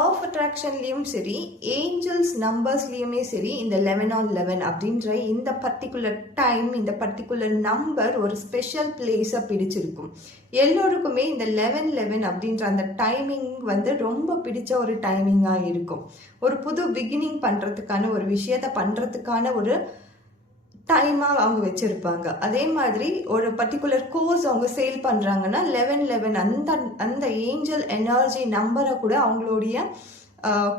Of அட்ராக்ஷன்லேயும் சரி Angeles நம்பர்ஸ்லேயுமே சரி இந்த லெவன் ஆன் லெவன் அப்படின்ற இந்த பர்டிகுலர் டைம் இந்த பர்டிகுலர் நம்பர் ஒரு ஸ்பெஷல் பிளேஸை பிடிச்சிருக்கும். எல்லோருக்குமே இந்த லெவன் லெவன் அப்படின்ற அந்த டைமிங் வந்து ரொம்ப பிடிச்ச ஒரு டைமிங்காக இருக்கும். ஒரு புது பிகினிங் பண்ணுறதுக்கான ஒரு விஷயத்தை பண்ணுறதுக்கான ஒரு டைமாக அவங்க வச்சுருப்பாங்க. அதே மாதிரி ஒரு பர்டிகுலர் கோர்ஸ் அவங்க சேல் பண்ணுறாங்கன்னா லெவன் லெவன் அந்த அந்த ஏஞ்சல் எனர்ஜி நம்பரை கூட அவங்களுடைய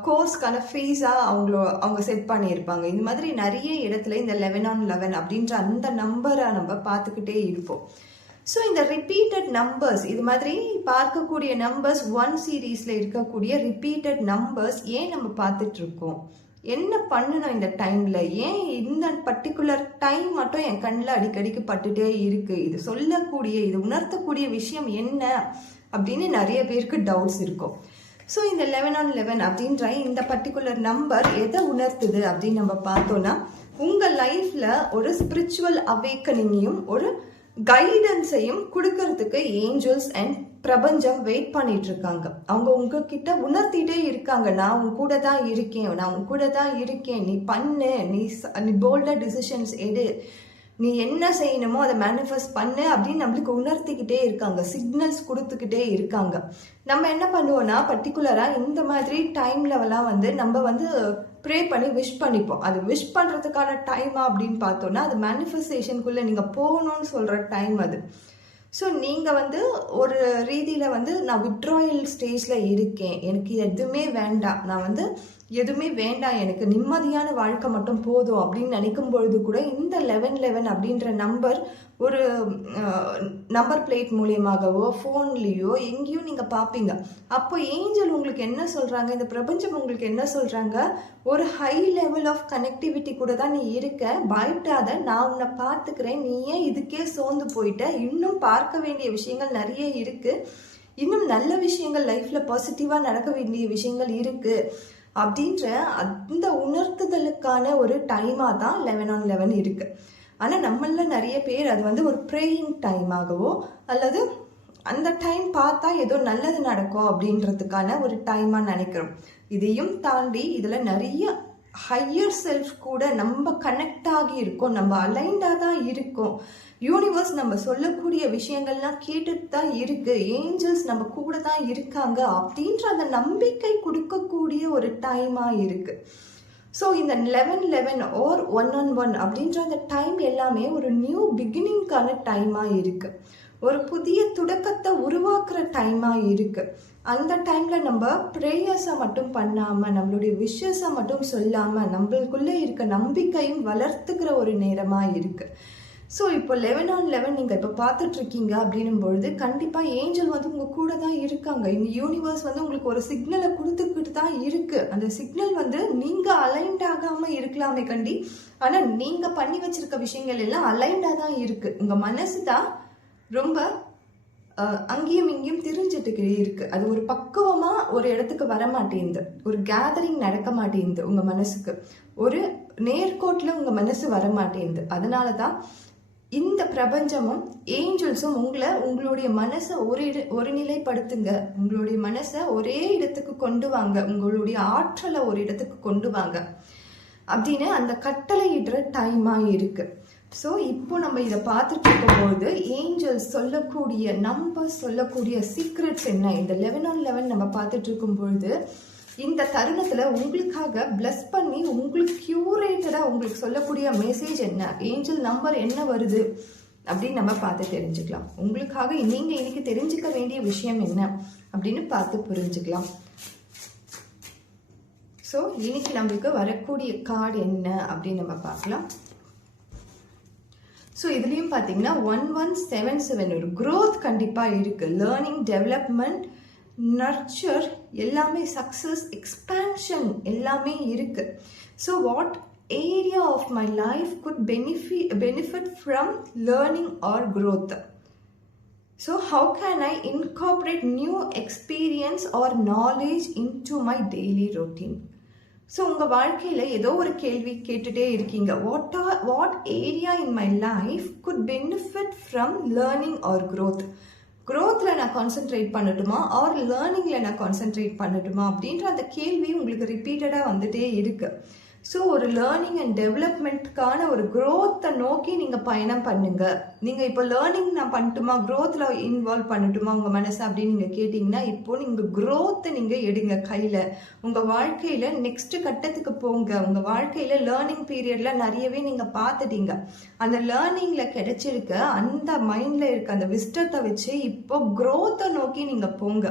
கோர்ஸ்க்கான ஃபீஸாக அவங்களோ அவங்க செட் பண்ணியிருப்பாங்க. இந்த மாதிரி நிறைய இடத்துல இந்த லெவன் ஆன் லெவன் அப்படின்ற அந்த நம்பரை நம்ம பார்த்துக்கிட்டே இருப்போம். ஸோ இந்த ரிப்பீட்டட் நம்பர்ஸ் இது மாதிரி பார்க்கக்கூடிய நம்பர்ஸ் ஒன் சீரீஸில் இருக்கக்கூடிய ரிப்பீட்டட் நம்பர்ஸ் ஏன் நம்ம பார்த்துட்ருக்கோம் என்ன பண்ணணும் இந்த டைம்ல ஏன் இந்த பர்டிகுலர் டைம் மட்டும் என் கண்ணில் அடிக்கடிக்கு பட்டுட்டே இருக்கு? இது சொல்லக்கூடிய இது உணர்த்தக்கூடிய விஷயம் என்ன? அப்படின்னு நிறைய பேருக்கு டவுட்ஸ் இருக்கும். ஸோ இந்த லெவன் ஆன் லெவன் அப்படின்ற இந்த பர்டிகுலர் நம்பர் எதை உணர்த்துது அப்படின்னு நம்ம பார்த்தோம்னா உங்கள் லைஃப்பில் ஒரு ஸ்பிரிச்சுவல் அவேக்கனிங்கையும் ஒரு கைடன்ஸையும் கொடுக்கறதுக்கு ஏஞ்சல்ஸ் அண்ட் பிரபஞ்சம் வெயிட் பண்ணிட்டு இருக்காங்க அவங்க உங்ககிட்ட உணர்த்திட்டே இருக்காங்க. நான் உன் கூட தான் இருக்கேன். நான் உன் கூட தான் இருக்கேன். நீ பண்ணு. நீ போல்ட நீ டிசிஷன்ஸ் எடு. நீ என்ன செய்யணுமோ அதை மேனிஃபெஸ்ட் பண்ணு அப்படின்னு நம்மளுக்கு உணர்த்திக்கிட்டே இருக்காங்க. சிக்னல்ஸ் கொடுத்துக்கிட்டே இருக்காங்க. நம்ம என்ன பண்ணுவோம்னா பர்டிகுலராக இந்த மாதிரி டைம் லெவலாக வந்து நம்ம வந்து ப்ரே பண்ணி விஷ் பண்ணிப்போம். அது விஷ் பண்ணுறதுக்கான டைமா அப்படின்னு பார்த்தோன்னா அது மேனிஃபெஸ்டேஷனுக்குள்ளே நீங்கள் போகணும்னு சொல்கிற டைம் அது. ஸோ நீங்கள் வந்து ஒரு ரீதியில் வந்து நான் விட்ராயல் ஸ்டேஜில் இருக்கேன். எனக்கு எதுவுமே வேண்டாம். நான் வந்து எதுவுமே வேண்டாம் எனக்கு நிம்மதியான வாழ்க்கை மட்டும் போதும் அப்படின்னு நினைக்கும் பொழுது கூட இந்த லெவன் லெவன் அப்படின்ற நம்பர் ஒரு நம்பர் பிளேட் மூலியமாகவோ ஃபோன்லேயோ எங்கேயோ நீங்கள் பார்ப்பீங்க அப்போ ஏஞ்சல் உங்களுக்கு என்ன சொல்கிறாங்க இந்த பிரபஞ்சம் உங்களுக்கு என்ன சொல்கிறாங்க ஒரு ஹை லெவல் ஆஃப் கனெக்டிவிட்டி கூட தான் நீ இருக்க. பயப்படாத நான் உன்னை பார்த்துக்கிறேன். நீ ஏன் இதுக்கே சோர்ந்து போயிட்ட? இன்னும் பார்க்க வேண்டிய விஷயங்கள் நிறைய இருக்குது இன்னும் நல்ல விஷயங்கள் லைஃப்பில் பாசிட்டிவாக நடக்க வேண்டிய விஷயங்கள் இருக்குது அப்படின்ற அந்த உணர்த்துதலுக்கான ஒரு டைமாக தான் லெவன் ஆன் லெவன் இருக்குது ஆனால் நம்மள நிறைய பேர் அது வந்து ஒரு ப்ரேயிங் டைமாகவோ அல்லது அந்த டைம் பார்த்தா ஏதோ நல்லது நடக்கும் அப்படின்றதுக்கான ஒரு டைமாக நினைக்கிறோம். இதையும் தாண்டி இதில் நிறைய ஹையர் செல்ஃப் கூட நம்ம கனெக்ட் ஆகி இருக்கோம் நம்ம அலைண்டாக தான் இருக்கோம். யூனிவர்ஸ் நம்ம சொல்லக்கூடிய விஷயங்கள்லாம் கேட்டுட்டு தான் இருக்குது ஏஞ்சல்ஸ் நம்ம கூட தான் இருக்காங்க அப்படின்ற அந்த நம்பிக்கை கொடுக்கக்கூடிய ஒரு டைமாக இருக்குது ஸோ இந்த eleven eleven or one one one அப்படின்ற அந்த டைம் எல்லாமே ஒரு நியூ பிகினிங்கான டைமாக இருக்குது ஒரு புதிய தொடக்கத்தை உருவாக்குற டைமாக இருக்கு. அந்த டைம்ல நம்ம ப்ரேயர்ஸை மட்டும் பண்ணாம நம்மளுடைய விஷஸை மட்டும் சொல்லாம நம்மளுக்குள்ளே இருக்க நம்பிக்கையும் வளர்த்துக்கிற ஒரு நேரமா இருக்கு. ஸோ இப்போ லெவன் ஆன் லெவன் நீங்கள் இப்போ பார்த்துட்டு இருக்கீங்க அப்படின்னும் பொழுது கண்டிப்பாக ஏஞ்சல் வந்து உங்கள் கூட தான் இருக்காங்க. இந்த யூனிவர்ஸ் வந்து உங்களுக்கு ஒரு சிக்னலை கொடுத்துக்கிட்டு தான் இருக்குது அந்த சிக்னல் வந்து நீங்கள் அலைன்ட் ஆகாமல் இருக்கலாமே கண்டி. ஆனால் நீங்கள் பண்ணி வச்சிருக்க விஷயங்கள் எல்லாம் அலைண்டாக தான் இருக்குது உங்கள் மனசு தான் ரொம்ப அங்கேயும் இங்கேயும் திரிஞ்சிட்டு இருக்கு. அது ஒரு பக்குவமாக ஒரு இடத்துக்கு வர மாட்டேங்குது ஒரு கேதரிங் நடக்க மாட்டேங்குது உங்கள் மனசுக்கு. ஒரு நேர்கோட்டில் உங்கள் மனசு வர மாட்டேங்குது அதனால தான் இந்த பிரபஞ்சமும் ஏஞ்சல்ஸும் உங்களை உங்களுடைய மனசை ஒரு இட ஒரு நிலைப்படுத்துங்க. உங்களுடைய மனசை ஒரே இடத்துக்கு கொண்டு வாங்க. உங்களுடைய ஆற்றலை ஒரு இடத்துக்கு கொண்டு வாங்க. அப்படின்னு அந்த கட்டளையிடுற டைமாக இருக்குது ஸோ இப்போ நம்ம இதை பார்த்துட்டு இருக்கும்போது ஏஞ்சல்ஸ் சொல்லக்கூடிய நம்பர் சொல்லக்கூடிய சீக்ரெட்ஸ் என்ன? இந்த லெவன் ஆன் லெவன் நம்ம பார்த்துட்டு இருக்கும்பொழுது இந்த தருணத்தில் உங்களுக்காக பிளஸ் பண்ணி உங்களுக்கு கியூரேட்டடாக உங்களுக்கு சொல்லக்கூடிய மெசேஜ் என்ன? ஏஞ்சல் நம்பர் என்ன வருது? அப்படின்னு நம்ம பார்த்து தெரிஞ்சுக்கலாம். உங்களுக்காக நீங்கள் இன்னைக்கு தெரிஞ்சுக்க வேண்டிய விஷயம் என்ன? அப்படின்னு பார்த்து புரிஞ்சுக்கலாம். ஸோ இன்னைக்கு நம்மளுக்கு வரக்கூடிய கார்டு என்ன? அப்படின்னு நம்ம பார்க்கலாம். ஸோ இதுலேயும் பார்த்தீங்கன்னா ஒன் ஒன் செவன் செவன் ஒரு growth கண்டிப்பாக இருக்குது லேர்னிங் டெவலப்மெண்ட் நர்ச்சர் எல்லாமே சக்ஸஸ் எக்ஸ்பேன்ஷன் எல்லாமே இருக்குது so what area of my life could benefit benefit from learning or growth? So, how can I incorporate new experience or knowledge into my daily routine? So உங்கள் வாழ்க்கையில் ஏதோ ஒரு கேள்வி கேட்டுட்டே இருக்கீங்க. What are what area in my life could benefit from learning or growth க்ரோத்தில் நான் concentrate பண்ணட்டுமா? R லேர்னிங்கில் நான் கான்சென்ட்ரேட் பண்ணட்டுமா? அப்படின்ற அந்த கேள்வி உங்களுக்கு ரிப்பீட்டடாக வந்துட்டே இருக்குது ஸோ ஒரு லேர்னிங் அண்ட் டெவலப்மெண்ட்கான ஒரு க்ரோத்தை நோக்கி நீங்கள் பயணம் பண்ணுங்கள் நீங்கள் இப்போ லேர்னிங் நான் பண்ணட்டுமா? க்ரோத்தில் இன்வால்வ் பண்ணட்டுமா? உங்கள் மனசை அப்படின்னு நீங்கள் கேட்டிங்கன்னா இப்போது நீங்கள் க்ரோத்தை நீங்கள் எடுங்க கையில். உங்கள் வாழ்க்கையில் நெக்ஸ்ட் கட்டத்துக்கு போங்க. உங்கள் வாழ்க்கையில் லேர்னிங் பீரியடில் நிறையவே நீங்கள் பார்த்துட்டீங்க. அந்த லேர்னிங்கில் கிடைச்சிருக்க அந்த மைண்டில் இருக்க அந்த விஸ்டத்தை வச்சு இப்போ க்ரோத்தை நோக்கி நீங்கள் போங்க.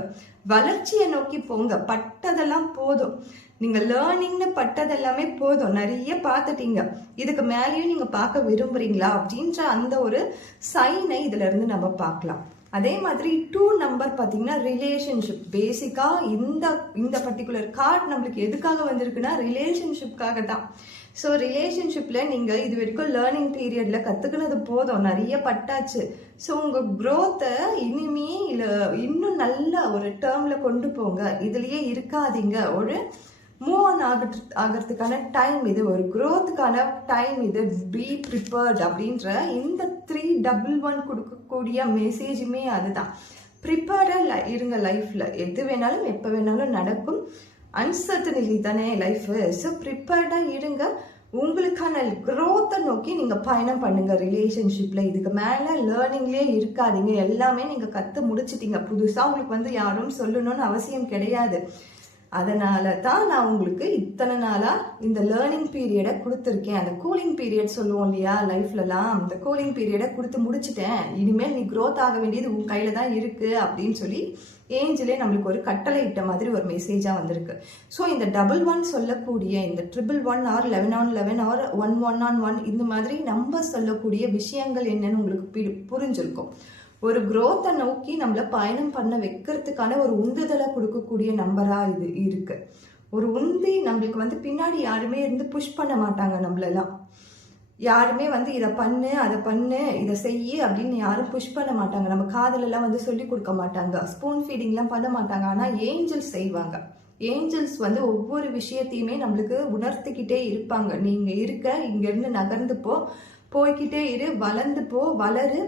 வளர்ச்சியை நோக்கி போங்க. பட்டதெல்லாம் போதும். நீங்கள் லேர்னிங்னு பட்டதெல்லாமே போதும். நிறைய பார்த்துட்டீங்க. இதுக்கு மேலேயும் நீங்கள் பார்க்க விரும்புகிறீங்களா அப்படின்ற அந்த ஒரு சைனை இதிலிருந்து நம்ம பார்க்கலாம். அதே மாதிரி டூ நம்பர் பார்த்தீங்கன்னா ரிலேஷன்ஷிப் பேசிக்காக இந்த இந்த பர்டிகுலர் கார்டு நம்மளுக்கு எதுக்காக வந்திருக்குன்னா ரிலேஷன்ஷிப்காக தான் ஸோ ரிலேஷன்ஷிப்பில் நீங்கள் இது வரைக்கும் லேர்னிங் பீரியடில் கற்றுக்கினது போதும். நிறைய பட்டாச்சு. ஸோ உங்கள் க்ரோத்தை இனிமே இல்லை இன்னும் நல்ல ஒரு டேர்மில் கொண்டு போங்க. இதுலேயே இருக்காதீங்க. ஒரு மூவ் ஆன் ஆகிறது ஆகிறதுக்கான டைம் இது. ஒரு க்ரோத்துக்கான டைம் இது. பி ப்ரிப்பேர்ட் அப்படின்ற இந்த த்ரீ டபுள் ஒன் கொடுக்கக்கூடிய மெசேஜுமே அதுதான். ப்ரிப்பேர்டாக இருங்க லைஃப்பில் எது வேணாலும் எப்போ வேணாலும் நடக்கும். அன்சர்டனிட்டி தானே லைஃபு ஸோ ப்ரிப்பேர்டாக இருங்க. உங்களுக்கான க்ரோத்தை நோக்கி நீங்கள் பயணம் பண்ணுங்கள் ரிலேஷன்ஷிப்பில் இதுக்கு மேலே லேர்னிங்லேயே இருக்காதீங்க. எல்லாமே நீங்கள் கற்று முடிச்சிட்டீங்க. புதுசாக உங்களுக்கு வந்து யாரும் சொல்லணும்னு அவசியம் கிடையாது. அதனால தான் நான் உங்களுக்கு இத்தனை நாளாக இந்த லேர்னிங் பீரியடை கொடுத்துருக்கேன். அந்த கூலிங் பீரியட் சொல்லுவோம் இல்லையா லைஃப்லலாம் அந்த கூலிங் பீரியடை கொடுத்து முடிச்சிட்டேன். இனிமேல் நீ க்ரோத் ஆக வேண்டியது உன் கையில் தான் இருக்குது அப்படின்னு சொல்லி ஏஞ்சலே நம்மளுக்கு ஒரு கட்டளை இட்ட மாதிரி ஒரு மெசேஜாக வந்திருக்கு. ஸோ இந்த டபுள் ஒன் சொல்லக்கூடிய இந்த triple one or eleven on eleven or one one on one இந்த மாதிரி நம்ம சொல்லக்கூடிய விஷயங்கள் என்னன்னு உங்களுக்கு புரிஞ்சிருக்கும். ஒரு குரோத்தை நோக்கி நம்மளை பயணம் பண்ண வைக்கிறதுக்கான ஒரு உந்துதலை கொடுக்கக்கூடிய நம்பராக இது இருக்கு. ஒரு உந்தி நம்மளுக்கு வந்து பின்னாடி யாருமே இருந்து புஷ் பண்ண மாட்டாங்க நம்மளெல்லாம். யாருமே வந்து இதை பண்ணு அதை பண்ணு இதை செய்யு அப்படின்னு யாரும் புஷ் பண்ண மாட்டாங்க. நம்ம காதலெல்லாம் வந்து சொல்லி கொடுக்க மாட்டாங்க. ஸ்பூன் ஃபீடிங்லாம் பண்ண மாட்டாங்க. ஆனால் ஏஞ்சல்ஸ் செய்வாங்க. ஏஞ்சல்ஸ் வந்து ஒவ்வொரு விஷயத்தையுமே நம்மளுக்கு உணர்த்திக்கிட்டே இருப்பாங்க. நீங்கள் இருக்க இங்கேருந்து நகர்ந்துப்போ போய்கிட்டே இரு வளர்ந்து போ வளரு.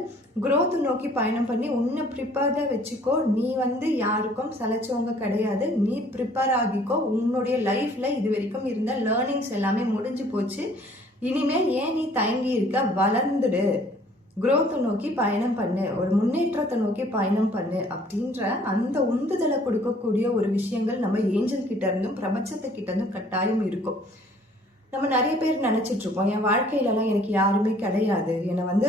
குரோத் நோக்கி பயணம் பண்ணி உன்னை ப்ரிப்பேர்டாக வச்சுக்கோ. நீ வந்து யாருக்கும் சலைச்சவங்க கிடையாது. நீ ப்ரிப்பேர் ஆகிக்கோ. உன்னுடைய லைஃப்பில் இது வரைக்கும் இருந்த லேர்னிங்ஸ் எல்லாமே முடிஞ்சு போச்சு. இனிமேல் ஏன் நீ தயங்கி இருக்க? வளர்ந்துடு. குரோத்தை நோக்கி பயணம் பண்ணு. ஒரு முன்னேற்றத்தை நோக்கி பயணம் பண்ணு அப்படின்ற அந்த உந்துதலை கொடுக்கக்கூடிய ஒரு விஷயங்கள் நம்ம ஏஞ்சல் கிட்ட இருந்தும் பிரபஞ்சத்தை கிட்ட இருந்தும் கட்டாயம் இருக்கும். நம்ம நிறைய பேர் நினச்சிட்டு இருக்கோம் என் வாழ்க்கையிலலாம் எனக்கு யாருமே கிடையாது. என்னை வந்து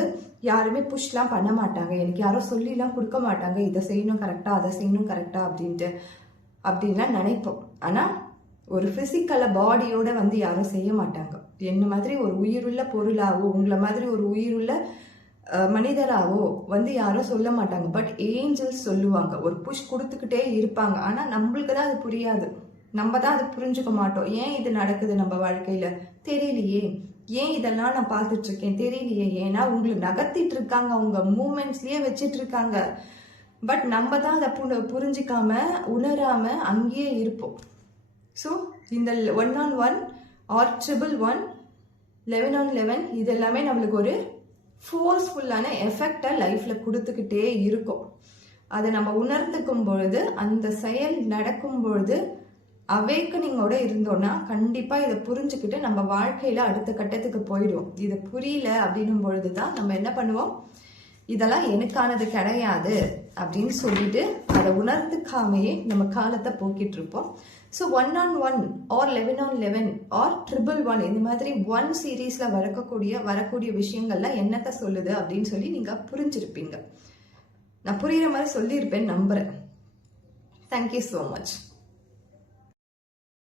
யாருமே புஷ்லாம் பண்ண மாட்டாங்க. எனக்கு யாரும் சொல்லிலாம் கொடுக்க மாட்டாங்க. இதை செய்யணும் கரெக்டாக அதை செய்யணும் கரெக்டாக அப்படின்ட்டு. அப்படின்லாம் நினைப்போம். ஆனால் ஒரு ஃபிசிக்கலை பாடியோட வந்து யாரும் செய்ய மாட்டாங்க. என்ன மாதிரி ஒரு உயிருள்ள பொருளாவோ உங்களை மாதிரி ஒரு உயிருள்ள மனிதராவோ வந்து யாரும் சொல்ல மாட்டாங்க. பட் ஏஞ்சல்ஸ் சொல்லுவாங்க. ஒரு புஷ் கொடுத்துக்கிட்டே இருப்பாங்க. ஆனால் நம்மளுக்கு தான் அது புரியாது. நம்ம தான் அதை புரிஞ்சுக்க மாட்டோம். ஏன் இது நடக்குது நம்ம வாழ்க்கையில்? தெரியலையே. ஏன் இதெல்லாம் நான் பார்த்துட்டு இருக்கேன் தெரியலையே. ஏன்னா உங்களை நகர்த்திட்டு இருக்காங்க அவங்க மூமெண்ட்ஸ்லயே வச்சிட்டு இருக்காங்க பட் நம்ம தான் அதை புரிஞ்சிக்காம உணராம அங்கேயே இருப்போம். ஸோ இந்த one on one or triple one eleven on eleven இது எல்லாமே நம்மளுக்கு ஒரு ஃபோர்ஸ்ஃபுல்லான எஃபெக்டை லைஃப்பில் கொடுத்துக்கிட்டே இருக்கும். அதை நம்ம உணர்ந்துக்கும் பொழுது அந்த செயல் நடக்கும் பொழுது அவேக்கனிங்கோட இருந்தோன்னா கண்டிப்பாக இதை புரிஞ்சுக்கிட்டு நம்ம வாழ்க்கையில் அடுத்த கட்டத்துக்கு போயிடுவோம். இதை புரியல அப்படின்னும் பொழுது தான் நம்ம என்ன பண்ணுவோம்? இதெல்லாம் எனக்கானது கிடையாது அப்படின்னு சொல்லிட்டு அதை உணர்ந்துக்காமையே நம்ம காலத்தை போக்கிட்டு இருப்போம். So one on one or eleven on eleven or triple one இந்த மாதிரி ஒன் சீரீஸில் வரக்கூடிய வரக்கூடிய விஷயங்கள்லாம் என்னத்தை சொல்லுது அப்படின்னு சொல்லி நீங்கள் புரிஞ்சிருப்பீங்க. நான் புரிகிற மாதிரி சொல்லியிருப்பேன் நம்புகிறேன் தேங்க்யூ ஸோ மச்